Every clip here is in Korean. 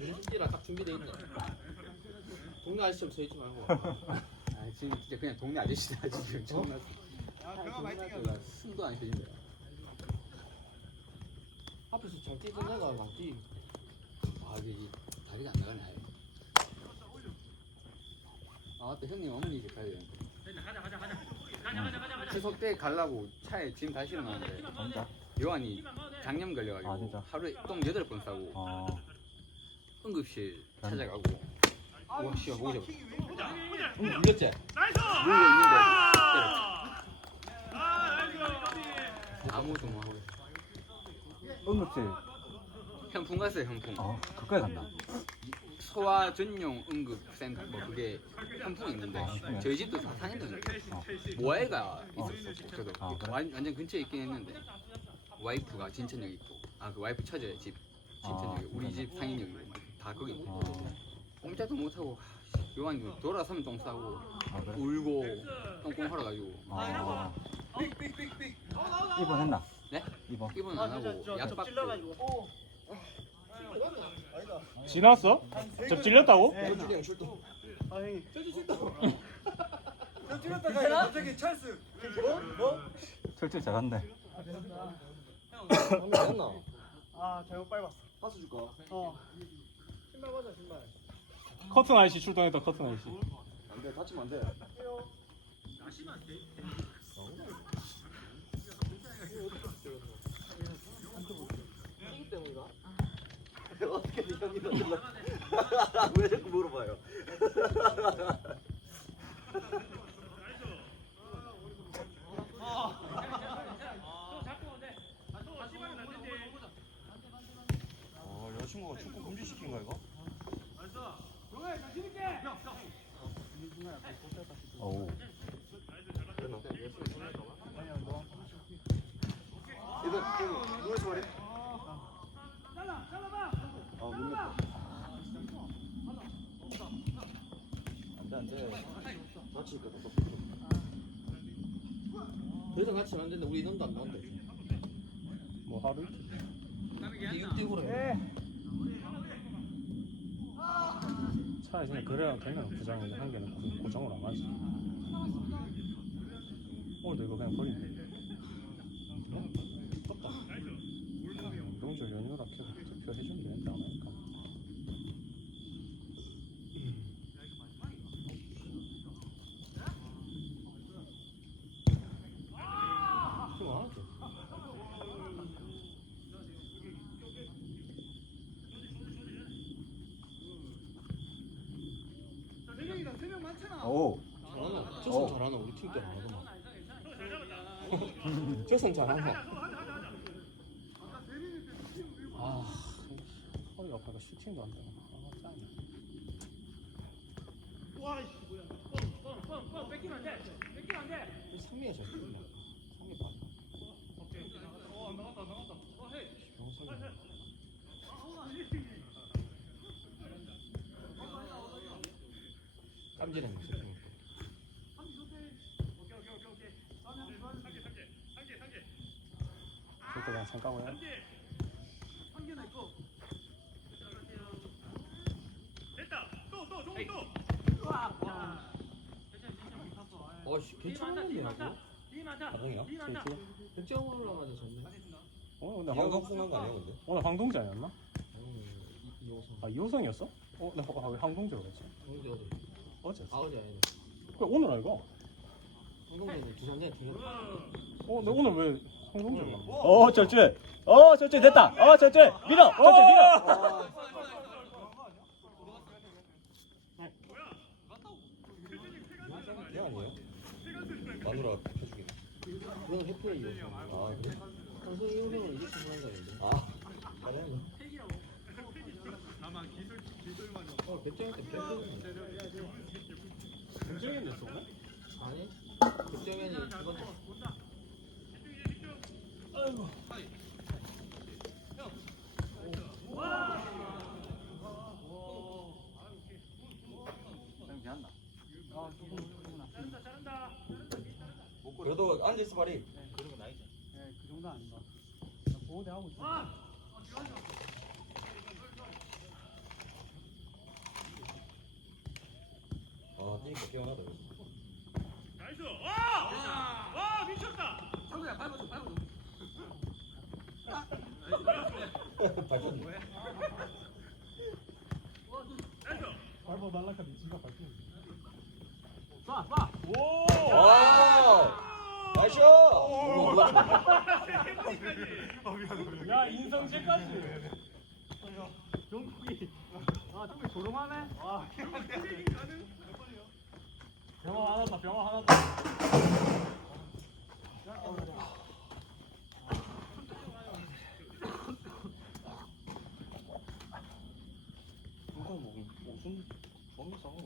무슨 뛰라 딱 준비돼 있네. 동네 아저씨처럼 서 있지 말고. 아 지금 진짜 그냥 동네 아저씨다 지금 정말. 아, 숨도 안 쉬진다. 앞에서 잘 뛰던 애가 막 뛰. 아 이게 이 다리가 안 나가네. 아예. 아 맞다 형님 어머니 집 가야 돼. 추석 때 가려고 차에 짐 다 실어놨는데 진짜? 요한이 장염 걸려가지고 아, 진짜? 하루에 똥 여덟 번 싸고 어. 응급실 찾아가고 와 씨야 보고 잡아 응, 울렸지? 누워 있는데 때렸지. 아무도 뭐 하고 응급실. 현풍 갔어요 현풍 어, 가까이 간다. 소아 전용 응급센터 뭐 그게 현풍이 있는데 아, 그래? 저희 집도 다 상했는데 어. 모아이가 있었었고 그래도 아, 그래? 완, 완전 근처에 있긴 했는데 와이프가 진천역 있고 아 그 와이프 처제 집 진천역 아, 우리 그래. 집 상인역이고 다 거기 있고 어. 꼼짝도 못하고 요한 돌아서면 똥 싸고 아, 그래? 울고 똥꽁 하러 가지고 어. 입원 했나? 네? 입원. 입원 안 하고 약 받고 지났어? 접 찔렸다고? 현준이 형 출동. 철저히 잘한대. 됐나? 아 잘못 밟았어. 파스 줄까? 어. 신발 벗어 신발. 커튼 아이씨 출동했다 커튼 아이씨 안 돼, 다치면 안 돼. 어떻게 형이 넣을라? 왜 자꾸 물어봐요? 어, 여자친구가 축구 금지시킨 거야 이거? 어우. 이거 형이 누워서 말해. 아, 못 넣었다. 안 돼, 안 돼. 다치니까 답답해. 더 이상 다치면 안 된다. 우리 인원도 안. 이제. 뭐 하루 이틀 이거 뛰고 그래. 차라리 그냥 그래야 되면 부장인데 한 개는 고- 고정을 안 하지. 오늘도 이거 그냥 버리네. 운동주 연휴라 계속 투표 해주면 되는데 안 하니까 좀 알았지. 오. 잘하나? 저선 잘하나? 우리 팀 때안 하더만. 저선 잘하나? 아 허리가 아파서 슈팅도 안 되고 아 짱이야 상미가 잘. 상미 봐. 병선이. 깜지는 있어. 지금. 그때 그냥 잠깐만 해 어 씨 괜찮은데 하고? 가능이야? 백점 올라가자 졌네. 오늘 근데 이거 황동, 풍난 거 아니야 근데? 오늘 황동지 아니었나? 아 이호성이었어? 어? 내가 아, 왜 황동지로 했지? 형제 어디? 어제 아 어제 아니네. 그래 오늘 알고 한동네는 두산 전에 들렸다. 어? 내가 오늘 왜 황동지로 갔나? 어, 절제. 어, 절제 됐다. 어, 절제. 밀어. 절제 밀어. 걔 아니에요? 마누라 펴주기 그건 해프의 이호선. 아 그래? 평소 이호선은 이렇게 하는 거 아닌데. 아 가능해 어 백점일 때 백점. 김정현 됐어 오늘? 아니 두 번째. 그 그래도 앉아있어 봐리 네. 네, 그런 건 아니지. 네, 그 정도 아닌가. 나 보호대 하고 있어. 아 뛰니까 뛰어나다 여기서. 나이스. 와! 와, 미쳤다. 형우야, 밟아줘, 밟아줘. 발전 나이스. 밟아 말라카 미친가 밟고. 쏴, 쏴. 오! 와! 나이스! 야 인성질까지. 경국이. 아 저기 조롱하네. 와. 병원 하나 더 병원 하나 더. 이건 뭐 무슨 뭔가 싸운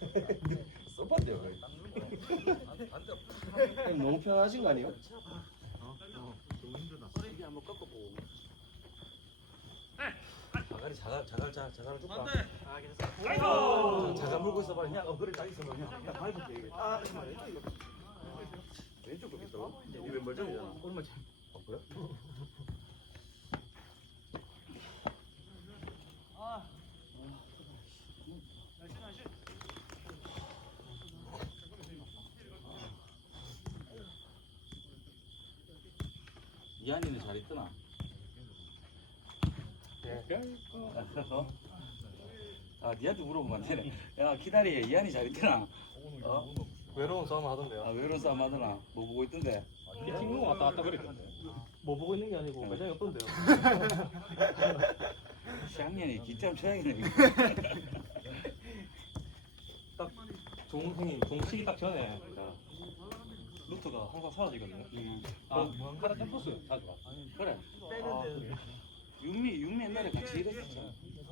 거 써봤대요. 너무 편하신 거 아니에요? 자갈이 자갈 자갈 자 자갈을 줄까? 자, 자갈 물고 있어봐. 그냥 어 그래 자 있어봐. 그냥 그냥 밟을게 이게. 아 잠깐만 왼쪽 이거. 왼쪽 거겠다고? 이 왼발전이잖아. 오른발 참. 어 그래? 이한이는 잘 있더나. 아, 니한테 물어보면 안 되네. 야, 기다리. 이한이 잘 있더나. 어? 외로운 싸움 하던데요. 아, 외로운 싸움 하더나. 뭐 보고 있던데. 팀 왔다 갔다 그랬던데. 뭐 보고 있는 게 아니고 매장에 없던데요. 시학년이 기점 쳐야겠네. 동생이 동치기 딱 전에 항상 사라지거든요. 음. 아, 카라테 포스 자주 와. 그래. 아, 윤미, 윤미 옛날에 같이 일했었잖아.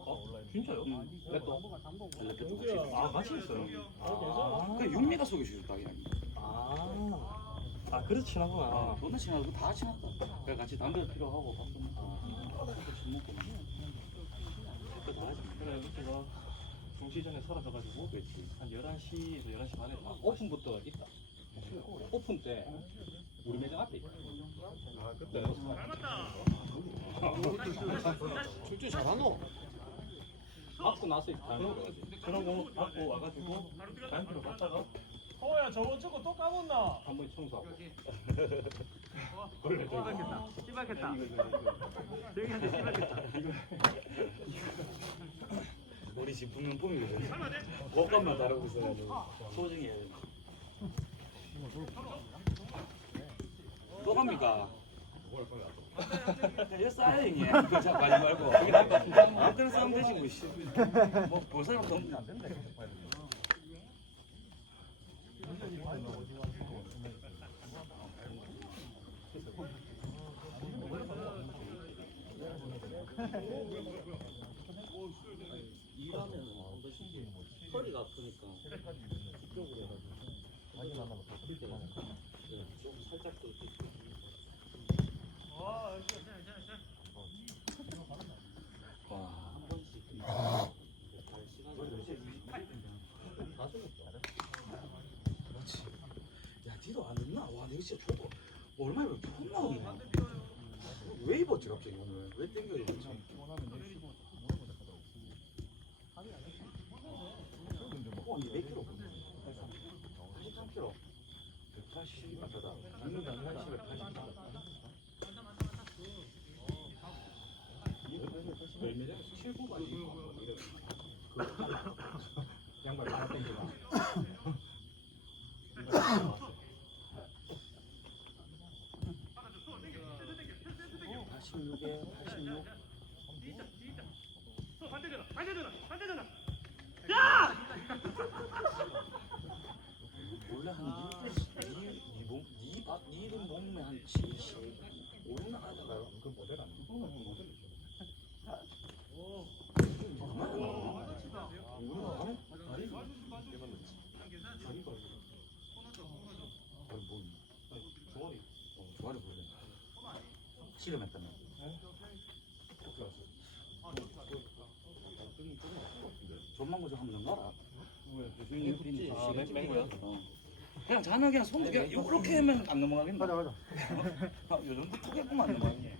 어? 진짜요? 응. 왜 또? 원래 그때 같이 일했어. 아 같이 있어요. 아, 그 윤미가 소개시켰다, 그냥. 아, 아 그래서 친하구나. 아, 존나 친하고 다 친하다. 그래 같이 담배도 필요하고 밥도 먹고. 밥도 먹고. 그거 다 하지. 그래 루트가 동시 전에 사라져가지고 그렇지. 한 11시에서 11시 반에 다 오픈부터 있다. 오픈 때 우리 매장 앞에 있다. 아 그때 출주 잘하노. 받고 나서 이제 다 그런 거 받고 와가지고 다이프로 갔다가 허야 저번 주거 또 까먹나? 한 번에 청소하고. 씨발겠다. 씨발겠다. 저기한테 씨발겠다. 우리 집 분명품이거든. 옷값만 다르고 있어가지고 돼. 또 갑니까? 야, 싸잉이 그 자꾸 하지 말고. 그게 나을 것 같은데 아무데나 싸면 되지 뭐 씨. 뭐 볼 사람도 없는데 안 된다 일하면 한 번씩. 허리가 아프니까 해가지고 네, 86에 86. 반대잖아, 반대잖아, 반대잖아. 야! 원래 한니니몸니밥니 몸에 한 70, 5 나가잖아요. 그 모델 아니야? 모델이죠. 오. 실험했다며. 고정 하면. 아? 어. 그냥 자는 그냥 손 그냥 이렇게 하면 안 넘어가겠나? 가자 가자. 요 정도 크게 보면 안 넘어가겠네.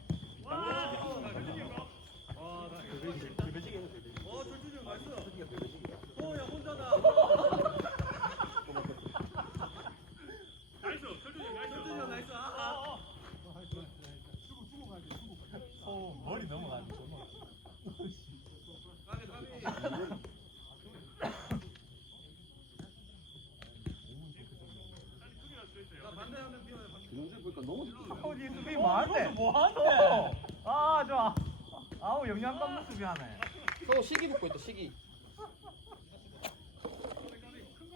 머리 넘어가는 거. 수비 뭐하는데? 뭐하는데? 아 좋아. 아우 영양 깜는 수비하네. 또 시기 붙고 있다 시기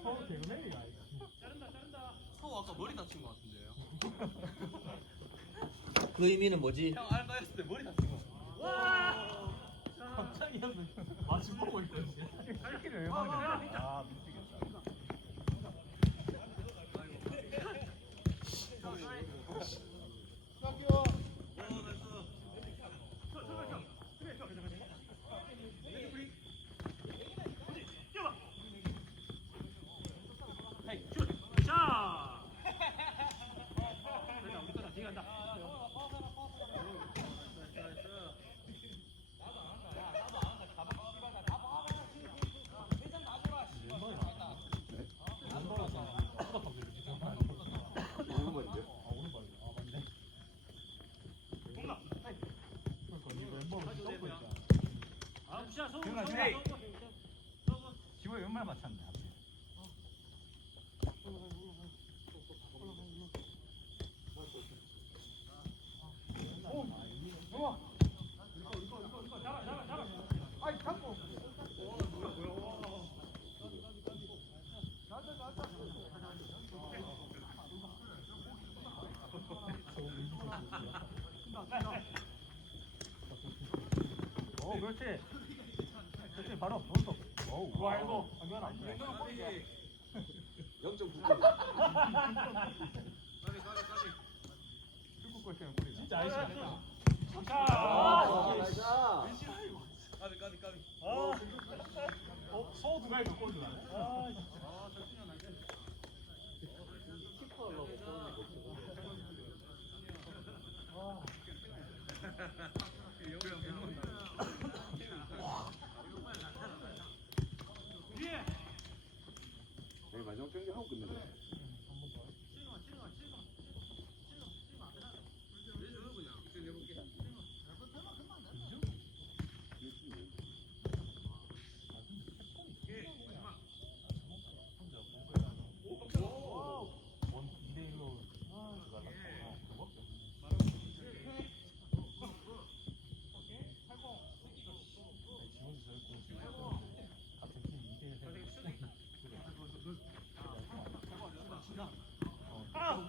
서울 개그맨이야. 서 아까 머리 다친 거 같은데요. 그 의미는 뭐지? 형 알바 했을 때. 형은 마주 보고 있거든요. 살기를 왜 막냐? 아 미치겠다. 지훈아 지훈아. 지호에 연말 맞췄네. 앞에. 오 그렇지. 그렇지 바로 오른쪽. 오 와, 이거 안경 안 돼. 0.9점. 축구 골 때는 골이다. 진짜 아이씨. 아, 나이스. 까비 까비 까비. 어. 어, 서 누가 이거 골 들어가네. 아, 내일 마지막 경기 하고 끝내자. 원 2대 1로 같은 팀 2대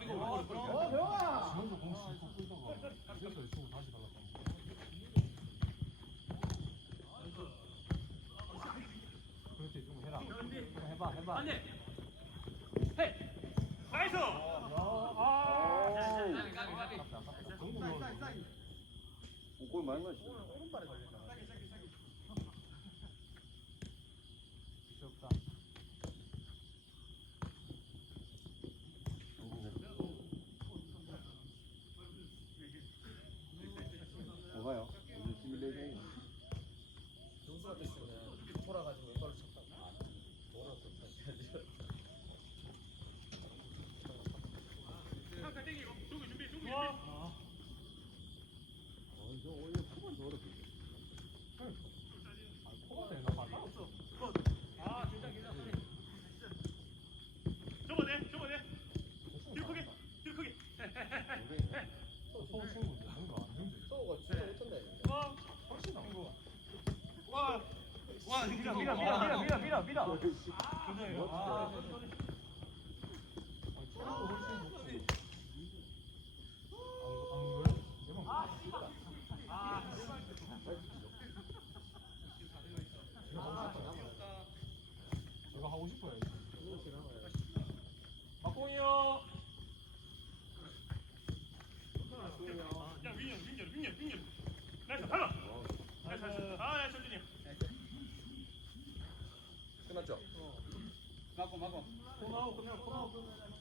1 지원도 공 씻고 끌다가 그래서 이쪽으로 다시 달랐다. 그렇지 좀 해라. 좀 해봐 해봐. 안돼. 헤. 나이스. 아. 정국 넣었어. 골 많이 넣었지. 밀어 밀어 밀어 밀어 밀어 밀어 밀어 아, 이거 하고 싶어요. 박공이요. 야, 윈열, 윈열, 윈열, 윈열. 나이스, 달라. 나이스, 나이스. 아, 나이스, 윈열. 끝났 죠? 맞고 맞고 고마워 고마워 고마워